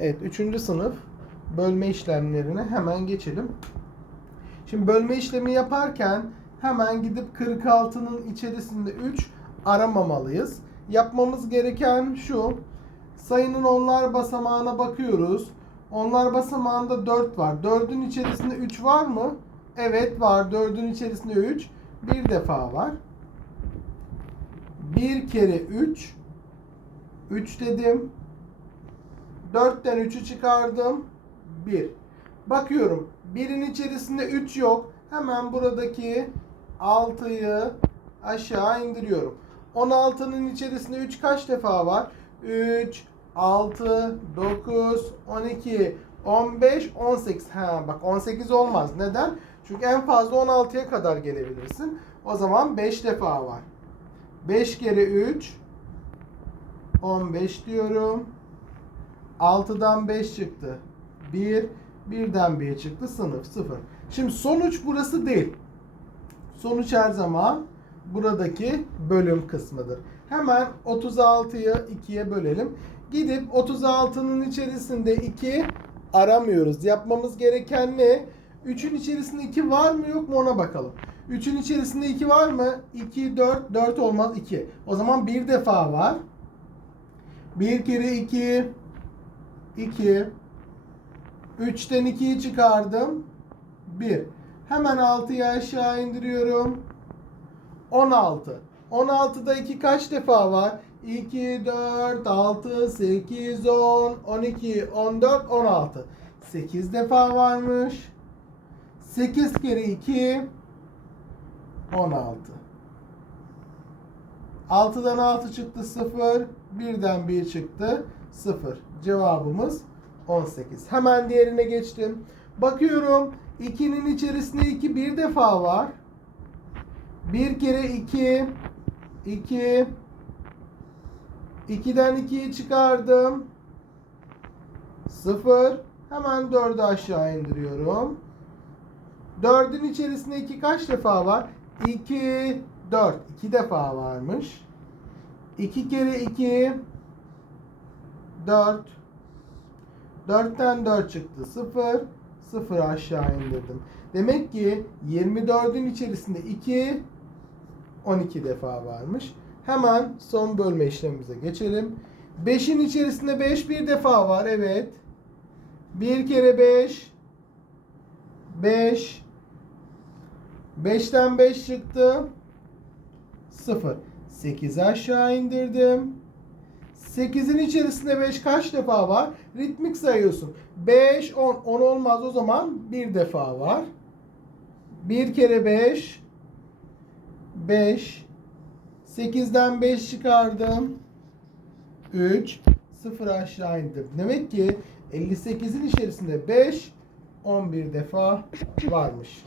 Evet 3. sınıf bölme işlemlerine hemen geçelim. Şimdi bölme işlemi yaparken hemen gidip 46'nın içerisinde 3 aramamalıyız. Yapmamız gereken şu. Sayının onlar basamağına bakıyoruz. Onlar basamağında 4 var. 4'ün içerisinde 3 var mı? Evet var. 4'ün içerisinde 3. Bir defa var. 1 kere 3 3 dedim. 4'ten 3'ü çıkardım. 1. Bakıyorum. 1'in içerisinde 3 yok. Hemen buradaki 6'yı aşağı indiriyorum. 16'nın içerisinde 3 kaç defa var? 3, 6, 9, 12, 15, 18. Ha bak 18 olmaz. Neden? Çünkü en fazla 16'ya kadar gelebilirsin. O zaman 5 defa var. 5 kere 3 15 diyorum. 6'dan 5 çıktı. 1, 1'den 1 çıktı. Sınıf 0. Şimdi sonuç burası değil. Sonuç her zaman buradaki bölüm kısmıdır. Hemen 36'yı 2'ye bölelim. Gidip 36'nın içerisinde 2 aramıyoruz. Yapmamız gereken ne? 3'ün içerisinde 2 var mı yok mu ona bakalım. 3'ün içerisinde 2 var mı? 2, 4, 4 olmaz 2. O zaman bir defa var. 1 kere 2 2 3'ten 2'yi çıkardım. 1. Hemen 6'yı aşağı indiriyorum. 16. 16'da 2 kaç defa var? 2, 4, 6, 8, 10, 12, 14, 16. 8 defa varmış. 8 kere 2 16. 6'dan 6 çıktı 0. 1'den 1 çıktı 0. Cevabımız 18. Hemen diğerine geçtim. Bakıyorum 2'nin içerisinde 2 bir defa var. 1 kere 2 2 2'den 2'yi çıkardım. 0. Hemen 4'ü aşağı indiriyorum. 4'ün içerisinde 2 kaç defa var? 2 4. 2 defa varmış. 2 kere 2 4 4'ten 4 çıktı 0 0 aşağı indirdim. Demek ki 24'ün içerisinde 2 12 defa varmış. Hemen son bölme işlemimize geçelim. 5'in içerisinde 5 bir defa var. Evet. 1 kere 5 5 5'ten 5 çıktı. 0. 8'i aşağı indirdim. 8'in içerisinde 5 kaç defa var? Ritmik sayıyorsun. 5, 10. 10 olmaz o zaman bir defa var. 1 kere 5 5 8'den 5 çıkardım. 3 0 aşağı indirdim. Demek ki 58'in içerisinde 5 11 defa varmış.